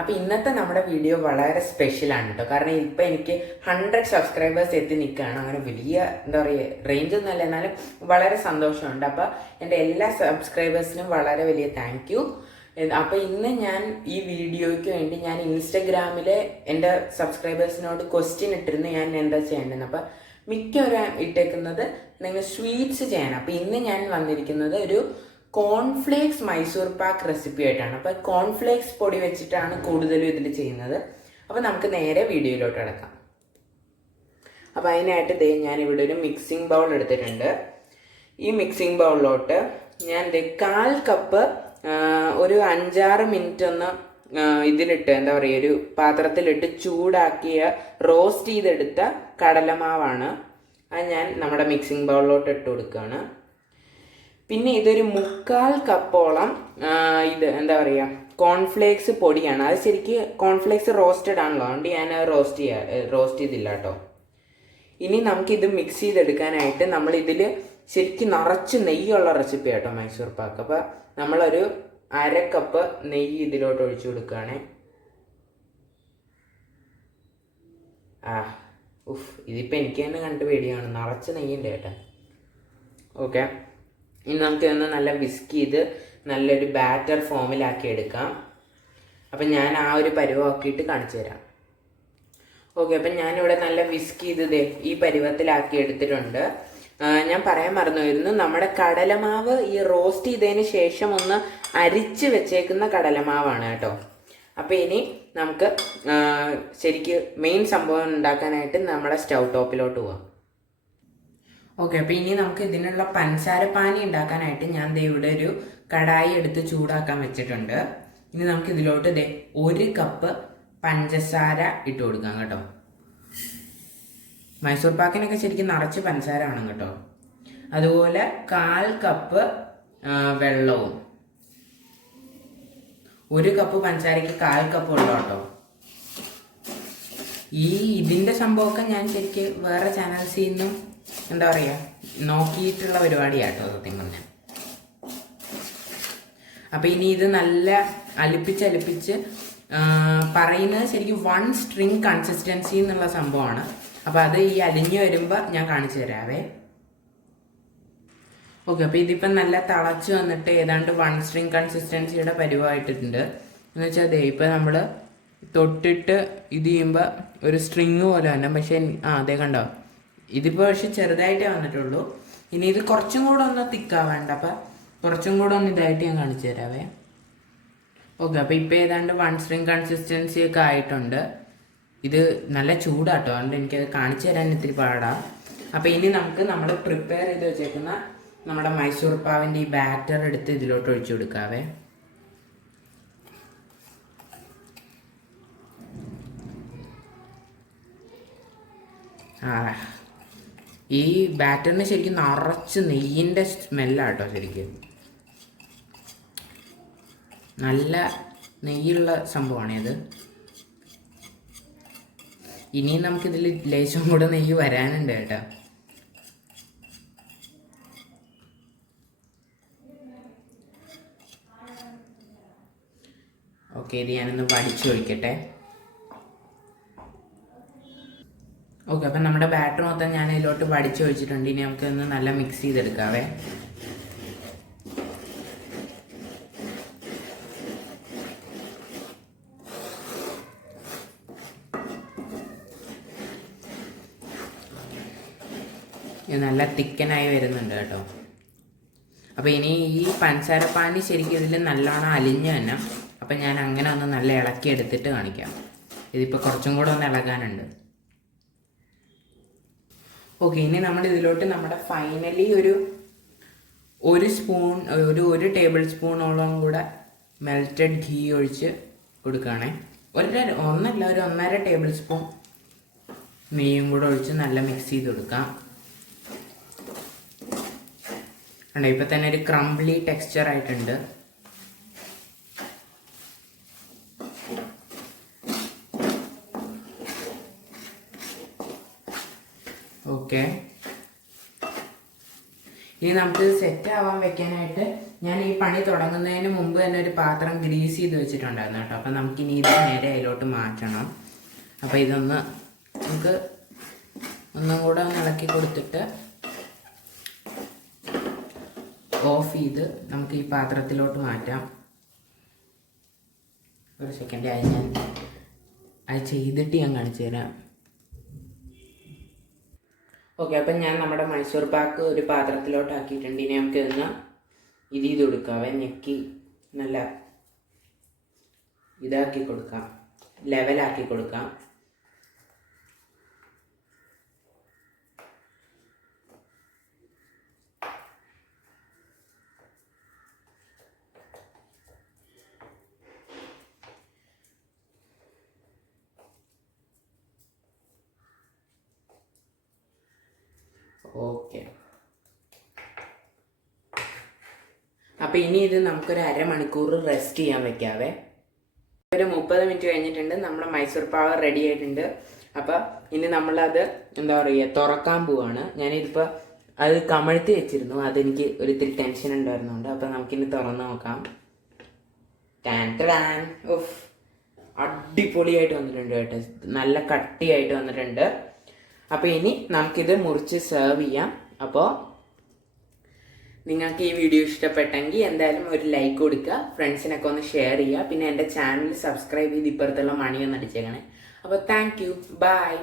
അപ്പോൾ ഇന്നത്തെ നമ്മുടെ വീഡിയോ വളരെ സ്പെഷ്യലാണ് കേട്ടോ. കാരണം ഇപ്പം എനിക്ക് 100 സബ്സ്ക്രൈബേഴ്സ് എത്തി നിൽക്കുകയാണ്. അങ്ങനെ വലിയ എന്താ പറയുക റേഞ്ച് ഒന്നുമല്ല, എന്നാലും വളരെ സന്തോഷമുണ്ട്. അപ്പോൾ എൻ്റെ എല്ലാ സബ്സ്ക്രൈബേഴ്സിനും വളരെ വലിയ താങ്ക് യു. അപ്പോൾ ഇന്ന് ഞാൻ ഈ വീഡിയോയ്ക്ക് വേണ്ടി ഞാൻ ഇൻസ്റ്റഗ്രാമിൽ എൻ്റെ സബ്സ്ക്രൈബേഴ്സിനോട് ക്വസ്റ്റ്യൻ ഇട്ടിരുന്നു ഞാൻ എന്താ ചെയ്യേണ്ടതെന്ന്. അപ്പോൾ മിക്കവരും ഇട്ടേക്കുന്നത് നിങ്ങൾ സ്വീറ്റ്സ് ചെയ്യണം. അപ്പോൾ ഇന്ന് ഞാൻ വന്നിരിക്കുന്നത് ഒരു കോൺഫ്ലേക്സ് മൈസൂർ പാക്ക് റെസിപ്പി ആയിട്ടാണ്. അപ്പോൾ കോൺഫ്ലേക്സ് പൊടി വെച്ചിട്ടാണ് കൂടുതലും ഇതിൽ ചെയ്യുന്നത്. അപ്പോൾ നമുക്ക് നേരെ വീഡിയോയിലോട്ട് കിടക്കാം. അപ്പോൾ അതിനായിട്ട് ഞാനിവിടെ ഒരു മിക്സിംഗ് ബൗൾ എടുത്തിട്ടുണ്ട്. ഈ മിക്സിംഗ് ബൗളിലോട്ട് ഞാൻ 1/4 കപ്പ് ഒരു 5-6 മിനിറ്റ് ഒന്ന് ഇതിലിട്ട് എന്താ പറയുക ഒരു പാത്രത്തിലിട്ട് ചൂടാക്കിയ റോസ്റ്റ് ചെയ്തെടുത്ത കടലമാവാണ്. അത് ഞാൻ നമ്മുടെ മിക്സിംഗ് ബൗളിലോട്ട് ഇട്ട് കൊടുക്കുകയാണ്. പിന്നെ ഇതൊരു 1/4 കപ്പോളം ഇത് എന്താ പറയുക കോൺഫ്ലേക്സ് പൊടിയാണ്. അത് ശരിക്കും കോൺഫ്ലേക്സ് റോസ്റ്റഡ് ആണല്ലോ, അതുകൊണ്ട് ഞാൻ റോസ്റ്റ് ചെയ്തില്ല കേട്ടോ. ഇനി നമുക്കിത് മിക്സ് ചെയ്തെടുക്കാനായിട്ട് നമ്മൾ ഇതിൽ ശരിക്കും നിറച്ച് നെയ്യുള്ള റെസിപ്പി കേട്ടോ മൈസൂർ പാക്ക്. അപ്പോൾ നമ്മളൊരു 1/2 കപ്പ് നെയ്യ് ഇതിലോട്ട് ഒഴിച്ചു കൊടുക്കുകയാണേ. ഇതിപ്പോൾ എനിക്ക് തന്നെ കണ്ട് പേടിയാണ്, നിറച്ച് നെയ്യുണ്ട് കേട്ടോ. ഓക്കെ, ഇനി നമുക്ക് ഇതൊന്ന് നല്ല വിസ്ക് ചെയ്ത് നല്ലൊരു ബാറ്റർ ഫോമിലാക്കി എടുക്കാം. അപ്പം ഞാൻ ആ ഒരു പരുവമാക്കിയിട്ട് കാണിച്ചു തരാം. ഓക്കെ, അപ്പം ഞാനിവിടെ നല്ല വിസ്ക് ചെയ്ത് ഈ പരുവത്തിലാക്കി എടുത്തിട്ടുണ്ട്. ഞാൻ പറയാൻ മറന്നുപോയിരുന്നു, നമ്മുടെ കടലമാവ് ഈ റോസ്റ്റ് ചെയ്തതിന് ശേഷം ഒന്ന് അരിച്ച് വെച്ചേക്കുന്ന കടലമാവാണ് കേട്ടോ. അപ്പോൾ ഇനി നമുക്ക് ശരിക്ക് മെയിൻ സംഭവം ഉണ്ടാക്കാനായിട്ട് നമ്മുടെ സ്റ്റൗ ടോപ്പിലോട്ട് പോവാം. ഓക്കെ, അപ്പോൾ ഇനി നമുക്ക് ഇതിനുള്ള പഞ്ചസാര പാനി ഉണ്ടാക്കാനായിട്ട് ഞാൻ ഇവിടെ ഒരു കടായി എടുത്ത് ചൂടാക്കാൻ വെച്ചിട്ടുണ്ട്. ഇനി നമുക്ക് ഇതിലോട്ട് 1 കപ്പ് പഞ്ചസാര ഇട്ട് കൊടുക്കാം കേട്ടോ. മൈസൂർ പാക്കിനൊക്കെ ശരിക്കും നിറച്ച് പഞ്ചസാര ആണ് കേട്ടോ. അതുപോലെ 1/4 കപ്പ് വെള്ളവും. 1 കപ്പ് പഞ്ചസാരയ്ക്ക് 1/4 കപ്പ് വെള്ളം കേട്ടോ. ഇതിൻ്റെ സംഭവമൊക്കെ ഞാൻ ശരിക്കും വേറെ ചാനൽസിൽ നിന്നും എന്താ പറയുക നോക്കിയിട്ടുള്ള പരിപാടിയാട്ടോ സത്യം പറഞ്ഞാൽ. അപ്പം ഇനി ഇത് നല്ല അലിപ്പിച്ച് പറയുന്നത് ശരിക്കും 1 സ്ട്രിങ് കൺസിസ്റ്റൻസി എന്നുള്ള സംഭവമാണ്. അപ്പോൾ അത് ഈ അലിഞ്ഞു വരുമ്പോൾ ഞാൻ കാണിച്ചു തരാവേ. ഓക്കെ, അപ്പോൾ ഇതിപ്പം നല്ല തിളച്ച് വന്നിട്ട് ഏതാണ്ട് 1 സ്ട്രിങ് കൺസിസ്റ്റൻസിയുടെ പരുവമായിട്ടുണ്ട്. എന്ന് വെച്ചാൽ ഇപ്പം നമ്മൾ തൊട്ടിട്ട് ഇത് ചെയ്യുമ്പോൾ ഒരു സ്ട്രിങ് പോലെ തന്നെ, പക്ഷേ അതേ കണ്ടോ, ഇതിപ്പോൾ പക്ഷെ ചെറുതായിട്ടേ വന്നിട്ടുള്ളൂ. ഇനി ഇത് കുറച്ചും കൂടെ ഒന്ന് തിക്കാവേണ്ട, അപ്പം കുറച്ചും കൂടെ ഒന്ന് ഇതായിട്ട് ഞാൻ കാണിച്ചു തരാവേ. ഓക്കെ, അപ്പോൾ ഇപ്പോൾ ഏതാണ്ട് 1 സ്ട്രിങ് കൺസിസ്റ്റൻസി ഒക്കെ ആയിട്ടുണ്ട്. ഇത് നല്ല ചൂടാട്ടോ, അതുകൊണ്ട് എനിക്കത് കാണിച്ചു തരാൻ ഇത്തിരി പാടാം. അപ്പോൾ ഇനി നമുക്ക് നമ്മൾ പ്രിപ്പയർ ചെയ്ത് വെച്ചേക്കുന്ന നമ്മുടെ മൈസൂർ പാവിൻ്റെ ഈ ബാറ്റർ എടുത്ത് ഇതിലോട്ട് ഒഴിച്ചു കൊടുക്കാവേ. ഈ ബാറ്ററിന് ശരിക്കും നിറച്ച് നെയ്യിൻ്റെ സ്മെല്ലാട്ടോ. ശരിക്കും നല്ല നെയ്യുള്ള സംഭവമാണ് ഇത്. ഇനിയും നമുക്കിതിൽ ലേശം കൂടെ നെയ്യ് വരാനുണ്ട് കേട്ടോ. ഓക്കെ, ഇത് ഞാനൊന്ന് വടിച്ചൊഴിക്കട്ടെ. ഓക്കെ, അപ്പം നമ്മുടെ ബാറ്റർ മൊത്തം ഞാൻ ഇതിലോട്ട് വടിച്ചൊഴിച്ചിട്ടുണ്ട്. ഇനി നമുക്കൊന്ന് നല്ല മിക്സ് ചെയ്തെടുക്കാവേ. ഇത് നല്ല തിക്കനായി വരുന്നുണ്ട് കേട്ടോ. അപ്പോൾ ഇനി ഈ പഞ്ചസാരപ്പാനി ശരിക്കും ഇതിൽ നല്ലോണം അലിഞ്ഞു തന്നെ. അപ്പം ഞാൻ അങ്ങനെ ഒന്ന് നല്ല ഇളക്കി എടുത്തിട്ട് കാണിക്കാം. ഇതിപ്പോൾ കുറച്ചും കൂടെ ഒന്ന് ഇളകാനുണ്ട്. ഓക്കെ, ഇനി നമ്മൾ ഇതിലോട്ട് നമ്മുടെ ഫൈനലി ഒരു ടേബിൾ സ്പൂണോളം കൂടെ മെൽറ്റഡ് ഘീ ഒഴിച്ച് കൊടുക്കുകയാണേ. ഒരു 1.5 ടേബിൾ സ്പൂൺ നെയ്യും കൂടെ ഒഴിച്ച് നല്ല മിക്സ് ചെയ്ത് കൊടുക്കാം. കണ്ടോ, ഇപ്പം തന്നെ ഒരു ക്രംബ്ലി ടെക്സ്ചർ ആയിട്ടുണ്ട്. ഓക്കെ, ഇനി നമുക്ക് സെറ്റ് ആവാൻ വെക്കാനായിട്ട് ഞാൻ ഈ പണി തുടങ്ങുന്നതിന് മുമ്പ് തന്നെ ഒരു പാത്രം ഗ്രീസ് ചെയ്ത് വെച്ചിട്ടുണ്ടായിരുന്നു കേട്ടോ. അപ്പം നമുക്കിനി ഇത് നേരെ അതിലോട്ട് മാറ്റണം. അപ്പോൾ ഇതൊന്ന് നമുക്ക് ഒന്നും കൂടെ ഒന്ന് ഇളക്കി കൊടുത്തിട്ട് ഓഫ് ചെയ്ത് നമുക്ക് ഈ പാത്രത്തിലോട്ട് മാറ്റാം. ഒരു സെക്കൻഡ് ഞാൻ അത് ചെയ്തിട്ട് ഞാൻ കാണിച്ചു തരാം. ഓക്കെ, അപ്പം ഞാൻ നമ്മുടെ മൈസൂർ പാക്ക് ഒരു പാത്രത്തിലോട്ട് ആക്കിയിട്ടുണ്ട്. ഇനി നമുക്ക് ഇതൊന്ന് ഇത് ചെയ്ത് കൊടുക്കാവേ, ഞെക്കി നല്ല ഇതാക്കി കൊടുക്കാം, ലെവലാക്കി കൊടുക്കാം. ഓക്കെ, അപ്പം ഇനി ഇത് നമുക്കൊരു അരമണിക്കൂർ റെസ്റ്റ് ചെയ്യാൻ വെക്കാവേ. ഒരു 30 മിനിറ്റ് കഴിഞ്ഞിട്ടുണ്ട്. നമ്മുടെ മൈസൂർ പാവ് റെഡി ആയിട്ടുണ്ട്. അപ്പം ഇനി നമ്മളത് എന്താ പറയുക തുറക്കാൻ പോവാണ്. ഞാനിതിപ്പോൾ അത് കമഴ്ത്തി വെച്ചിരുന്നു, അതെനിക്ക് ഒരു ഇത്തിരി ടെൻഷൻ ഉണ്ടായിരുന്നുണ്ട്. അപ്പം നമുക്കിനി തുറന്ന് നോക്കാം. ടാൻ ഓഫ്, അടിപൊളിയായിട്ട് വന്നിട്ടുണ്ട് കേട്ടോ, നല്ല കട്ടിയായിട്ട് വന്നിട്ടുണ്ട്. അപ്പോൾ ഇനി നമുക്കിത് മുറിച്ച് സെർവ് ചെയ്യാം. അപ്പോൾ നിങ്ങൾക്ക് ഈ വീഡിയോ ഇഷ്ടപ്പെട്ടെങ്കിൽ എന്തായാലും ഒരു ലൈക്ക് കൊടുക്കുക, ഫ്രണ്ട്സിനൊക്കെ ഒന്ന് ഷെയർ ചെയ്യുക, പിന്നെ എൻ്റെ ചാനൽ സബ്സ്ക്രൈബ് ചെയ്ത് ഇപ്പുറത്തുള്ള മണി ഒന്ന് അടിച്ചേക്കണേ. അപ്പോൾ താങ്ക് യു, ബൈ.